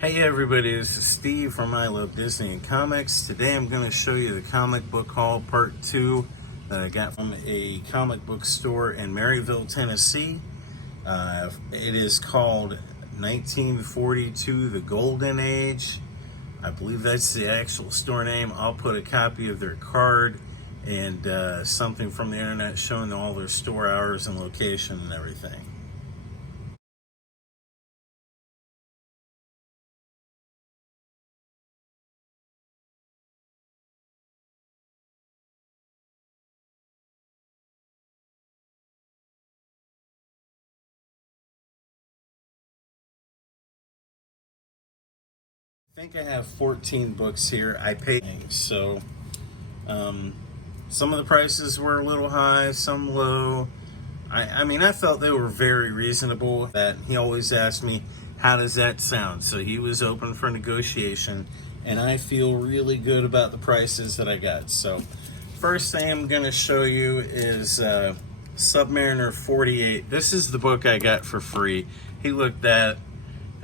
Hey everybody, this is Steve from I Love Disney and Comics. Today I'm going to show you the comic book haul part 2 that I got from a comic book store in Maryville, Tennessee. It is called 1942 The Golden Age. I believe that's the actual store name. I'll put a copy of their card and something from the internet showing all their store hours and location and everything. I think I have 14 books here. I paid, so some of the prices were a little high, some low. I mean, I felt they were very reasonable. That he always asked me, how does that sound? So he was open for negotiation, and I feel really good about the prices that I got. So first thing I'm going to show you is Submariner 48. This is the book I got for free. He looked at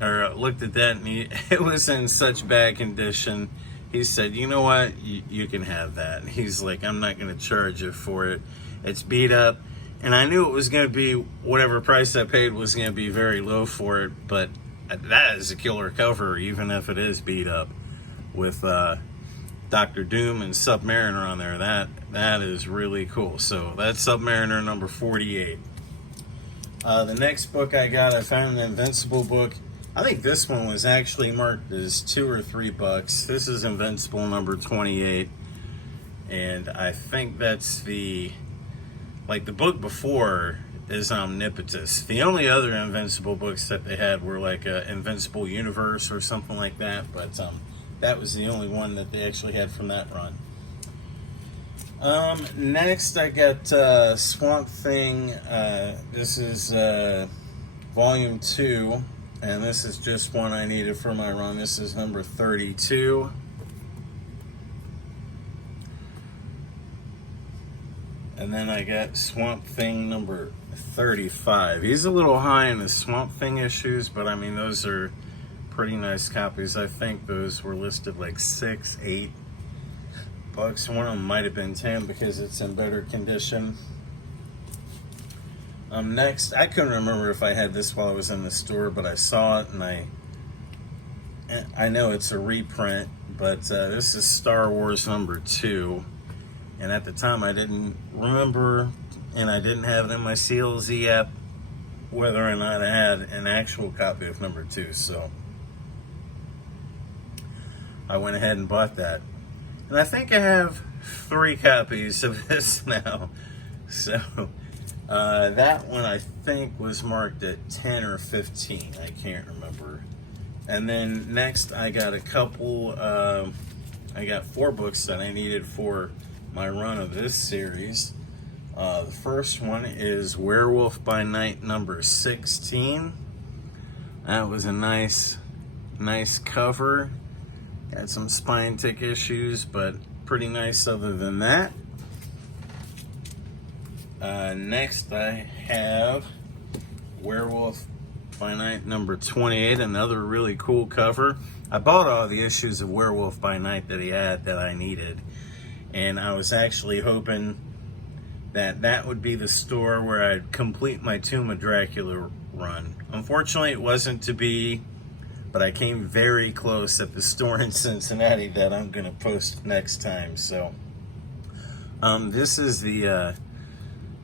that, and it was in such bad condition. He said, you know what, you can have that. And he's like, I'm not going to charge you for it. It's beat up. And I knew it was going to be, whatever price I paid was going to be very low for it, but that is a killer cover, even if it is beat up, with Dr. Doom and Submariner on there. That is really cool. So that's Submariner number 48. The next book I got, I found an Invincible book. I think this one was actually marked as $2 or $3. This is Invincible number 28, and I think that's the book before is Omnipotus. The only other Invincible books that they had were like Invincible Universe or something like that, but that was the only one that they actually had from that run. Next I got Swamp Thing. This is volume 2. And this is just one I needed for my run. This is number 32. And then I got Swamp Thing number 35. He's a little high in the Swamp Thing issues, but I mean, those are pretty nice copies. I think those were listed like $6, $8. One of them might have been 10 because it's in better condition. Next, I couldn't remember if I had this while I was in the store, but I saw it, and I know it's a reprint, but this is Star Wars number 2, and at the time I didn't remember, and I didn't have it in my CLZ app, whether or not I had an actual copy of number 2, so I went ahead and bought that. And I think I have 3 copies of this now, so... that one I think was marked at 10 or 15. I can't remember. And then next I got a couple, I got 4 books that I needed for my run of this series. The first one is Werewolf by Night number 16. That was a nice cover. Got some spine tick issues, but pretty nice other than that. Next I have Werewolf Finite number 28, another really cool cover. I bought all the issues of Werewolf by Night that he had that I needed, and I was actually hoping that would be the store where I'd complete my Tomb of Dracula run. Unfortunately, it wasn't to be, but I came very close at the store in Cincinnati that I'm going to post next time. So this is the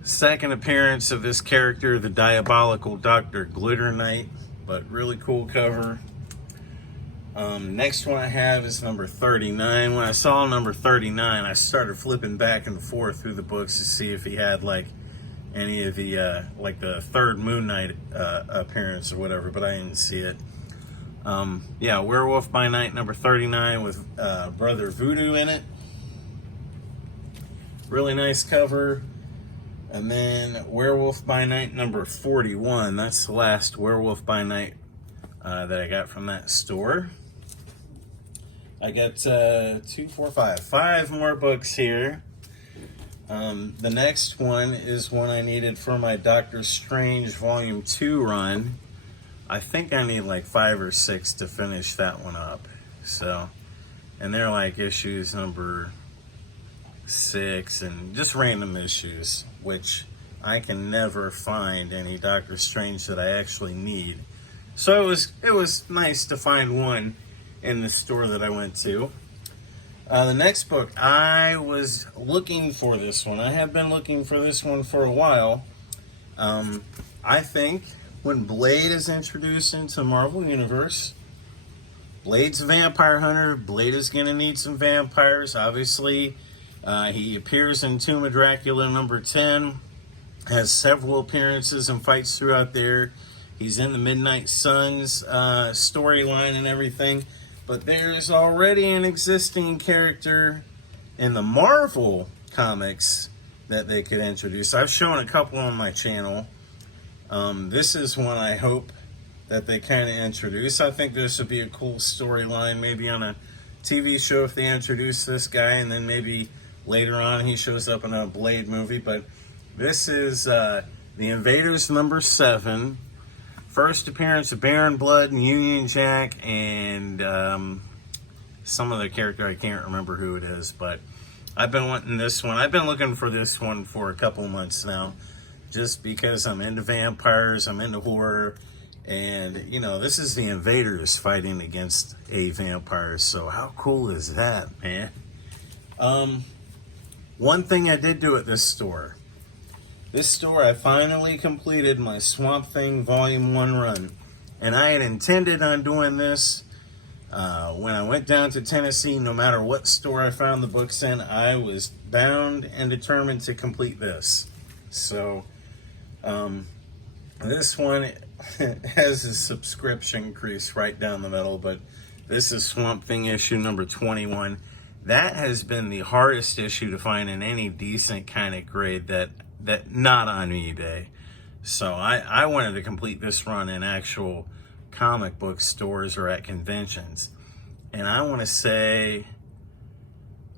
second appearance of this character, the diabolical Dr. Glitter Knight, but really cool cover. Next one I have is number 39. When I saw number 39, I started flipping back and forth through the books to see if he had like any of the like the third Moon Knight appearance or whatever, but I didn't see it. Yeah, Werewolf by Night number 39 with Brother Voodoo in it. Really nice cover. And then Werewolf by Night number 41. That's the last Werewolf by Night that I got from that store. I got 5 more books here. The next one is one I needed for my Doctor Strange Volume 2 run. I think I need like 5 or 6 to finish that one up. So, and they're like issues number 6 and just random issues, which I can never find any Doctor Strange that I actually need. So it was nice to find one in the store that I went to. The next book, I was looking for this one. I have been looking for this one for a while. I think when Blade is introduced into the Marvel Universe, Blade's a vampire hunter. Blade is going to need some vampires. Obviously, he appears in Tomb of Dracula number 10, has several appearances and fights throughout there. He's in the Midnight Suns storyline and everything. But there's already an existing character in the Marvel comics that they could introduce. I've shown a couple on my channel. This is one I hope that they kind of introduce. I think this would be a cool storyline, maybe on a TV show if they introduce this guy, and then maybe later on he shows up in a Blade movie. But this is the Invaders number 7. First appearance of Baron Blood and Union Jack and some other character. I can't remember who it is, but I've been wanting this one. I've been looking for this one for a couple months now, just because I'm into vampires, I'm into horror, and, you know, this is the Invaders fighting against a vampire, so how cool is that, man? One thing I did do at this store, I finally completed my Swamp Thing Volume 1 run. And I had intended on doing this when I went down to Tennessee. No matter what store I found the books in, I was bound and determined to complete this. So, this one has a subscription crease right down the middle, but this is Swamp Thing issue number 21. That has been the hardest issue to find in any decent kind of grade that not on eBay. So I wanted to complete this run in actual comic book stores or at conventions. And I want to say,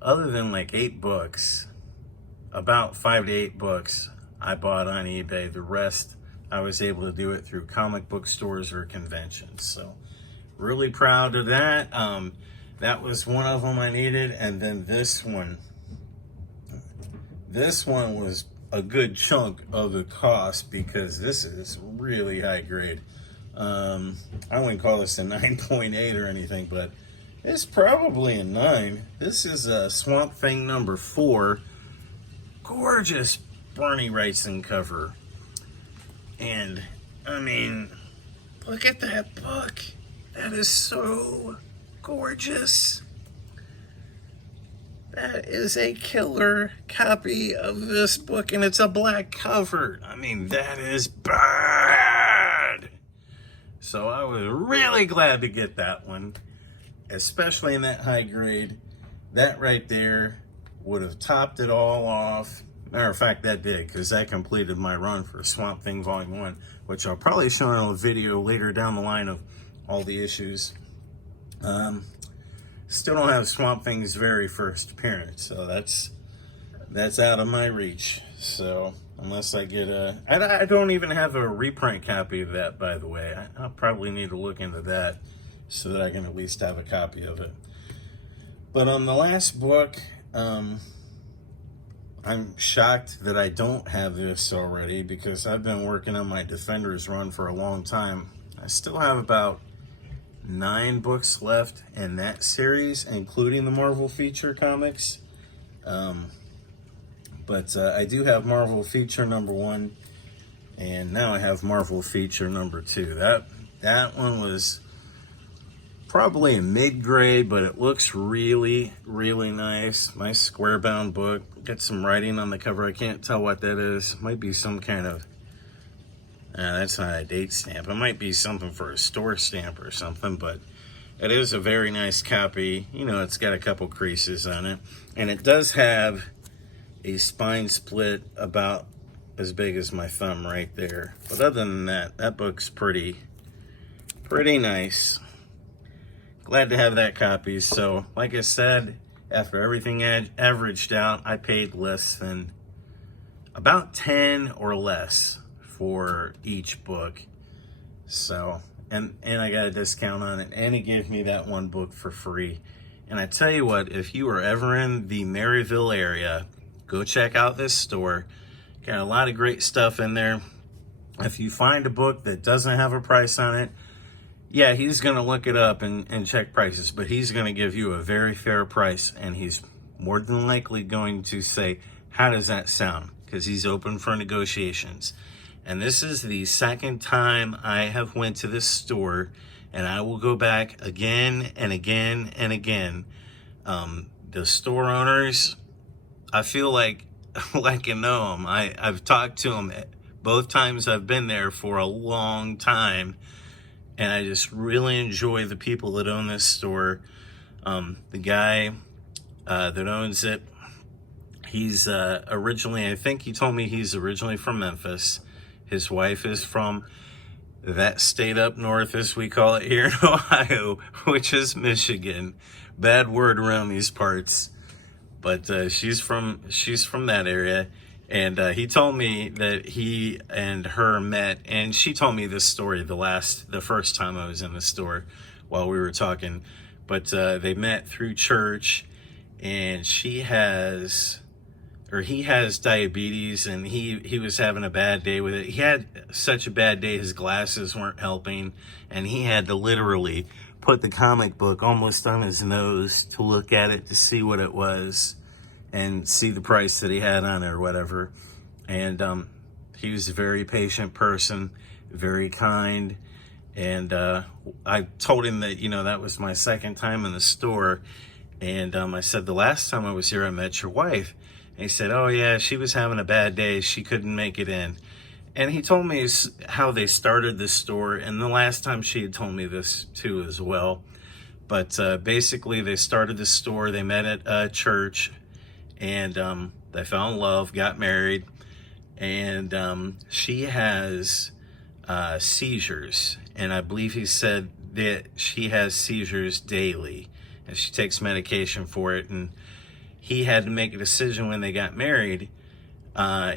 other than like 8 books, about 5 to 8 books I bought on eBay. The rest I was able to do it through comic book stores or conventions. So really proud of that. That was one of them I needed. And then this one was a good chunk of the cost because this is really high grade. I wouldn't call this a 9.8 or anything, but it's probably a 9. This is a Swamp Thing number 4. Gorgeous Bernie Wrightson cover. And, I mean, look at that book. That is so gorgeous. That is a killer copy of this book, and it's a black cover. I mean, that is bad. So I was really glad to get that one, especially in that high grade. That right there would have topped it all off. Matter of fact, that did, because that completed my run for Swamp Thing Volume 1, which I'll probably show in a video later down the line of all the issues. Still don't have Swamp Thing's very first appearance, so that's out of my reach. So unless I get I don't even have a reprint copy of that, by the way. I'll probably need to look into that so that I can at least have a copy of it. But on the last book, I'm shocked that I don't have this already because I've been working on my Defenders run for a long time. I still have about 9 books left in that series, including the Marvel feature comics. But I do have Marvel feature number 1, and now I have Marvel feature number 2. That one was probably a mid-grade, but it looks really, really nice. Nice square-bound book. Got some writing on the cover. I can't tell what that is. Might be some kind of that's not a date stamp. It might be something for a store stamp or something, but it is a very nice copy. You know, it's got a couple creases on it. And it does have a spine split about as big as my thumb right there. But other than that, that book's pretty nice. Glad to have that copy. So, like I said, after everything averaged out, I paid less than about 10 or less for each book. So, and I got a discount on it, and he gave me that one book for free. And I tell you what, if you are ever in the Maryville area, go check out this store. Got a lot of great stuff in there. If you find a book that doesn't have a price on it, yeah, he's going to look it up and check prices, but he's going to give you a very fair price, and he's more than likely going to say, how does that sound? Because he's open for negotiations. And this is the second time I have went to this store, and I will go back again and again and again. The store owners, I feel like I know them. I've talked to them both times I've been there for a long time, and I just really enjoy the people that own this store. The guy that owns it, he's originally, I think he told me he's originally from Memphis. His wife is from that state up north, as we call it here in Ohio, which is Michigan. Bad word around these parts, but she's from that area. And he told me that he and her met, and she told me this story the first time I was in the store while we were talking. But they met through church, and he has diabetes, and he was having a bad day with it. He had such a bad day, his glasses weren't helping, and he had to literally put the comic book almost on his nose to look at it to see what it was and see the price that he had on it or whatever. And he was a very patient person, very kind. And I told him that, that was my second time in the store. And I said, the last time I was here, I met your wife. And he said, oh yeah, she was having a bad day. She couldn't make it in. And he told me how they started this store. And the last time she had told me this too as well. But basically they started the store. They met at a church, and they fell in love, got married. And she has seizures. And I believe he said that she has seizures daily, and she takes medication for it. And he had to make a decision when they got married.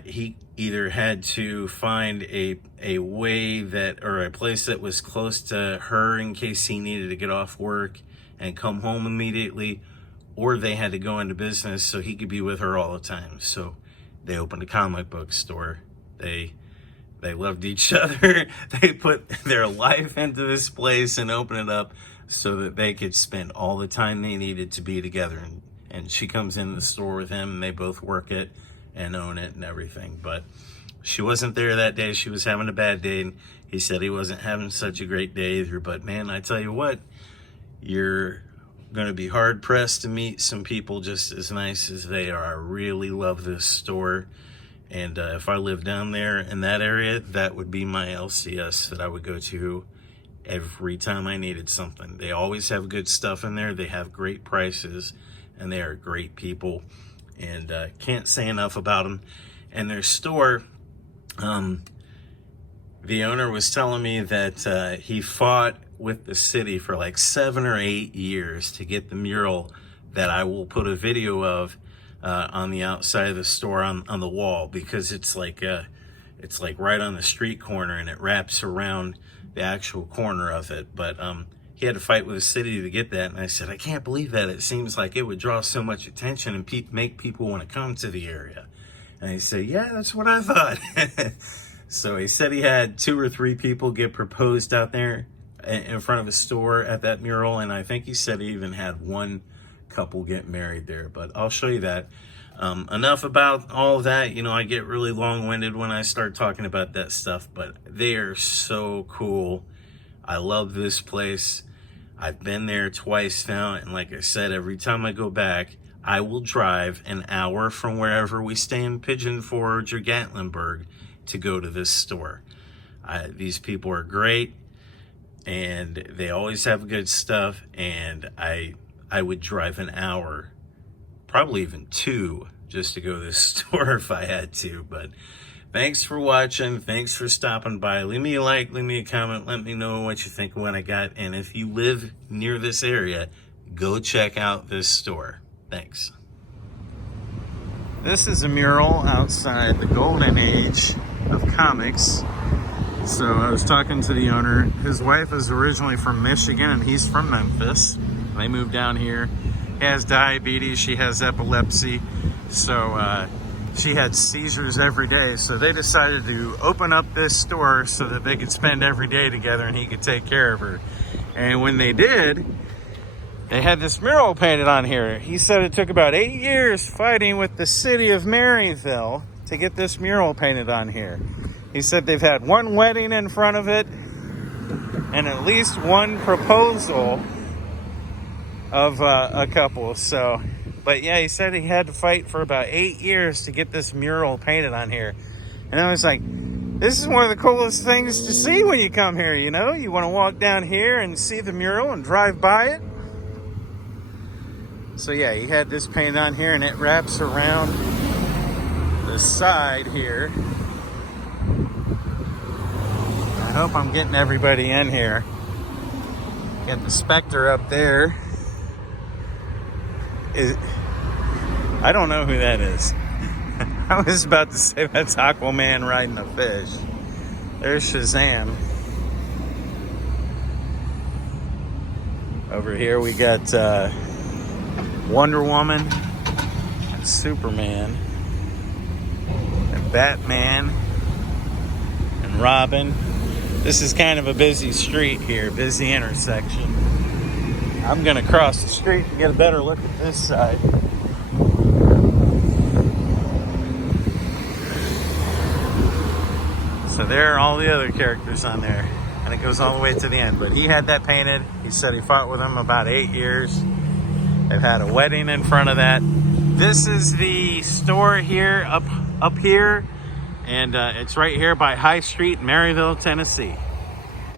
He either had to find a way or a place that was close to her in case he needed to get off work and come home immediately, or they had to go into business so he could be with her all the time. So they opened a comic book store. They loved each other. They put their life into this place and opened it up so that they could spend all the time they needed to be together. And she comes in the store with him, and they both work it and own it and everything. But she wasn't there that day. She was having a bad day, and he said he wasn't having such a great day either. But man, I tell you what, you're going to be hard pressed to meet some people just as nice as they are. I really love this store. And if I lived down there in that area, that would be my LCS that I would go to every time I needed something. They always have good stuff in there. They have great prices, and they are great people. And can't say enough about them. And their store, the owner was telling me that he fought with the city for like 7 or 8 years to get the mural that I will put a video of on the outside of the store on the wall, because it's like right on the street corner, and it wraps around the actual corner of it. But he had to fight with the city to get that, and I said, I can't believe that. It seems like it would draw so much attention and make people want to come to the area. And he said, yeah, that's what I thought. So he said he had 2 or 3 people get proposed out there in front of his store at that mural, and I think he said he even had 1 couple get married there. But I'll show you that. Enough about all that. I get really long-winded when I start talking about that stuff, but they are so cool. I love this place. I've been there twice now, and like I said, every time I go back, I will drive an hour from wherever we stay in Pigeon Forge or Gatlinburg to go to this store. These people are great, and they always have good stuff, and I would drive an hour, probably even 2, just to go to this store if I had to. But thanks for watching. Thanks for stopping by. Leave me a like, leave me a comment. Let me know what you think of what I got. And if you live near this area, go check out this store. Thanks. This is a mural outside the golden age of comics. So I was talking to the owner. His wife is originally from Michigan and he's from Memphis. They moved down here. He has diabetes, she has epilepsy. So she had seizures every day. So they decided to open up this store so that they could spend every day together and he could take care of her. And when they did, they had this mural painted on here. He said it took about 8 years fighting with the city of Maryville to get this mural painted on here. He said they've had one wedding in front of it and at least one proposal of a couple. So, but yeah, he said he had to fight for about 8 years to get this mural painted on here. And I was like, this is one of the coolest things to see when you come here, you know? You want to walk down here and see the mural and drive by it. So yeah, he had this painted on here and it wraps around the side here. I hope I'm getting everybody in here. Got the Spectre up there. I don't know who that is. I was about to say that's Aquaman riding a fish. There's Shazam. Over here we got Wonder Woman and Superman and Batman and Robin. This is kind of a busy street here, busy intersection. I'm gonna cross the street to get a better look at this side. So there are all the other characters on there, and it goes all the way to the end. But he had that painted. He said he fought with them about 8 years. They've had a wedding in front of that. This is the store here, up here. And it's right here by High Street, Maryville, Tennessee.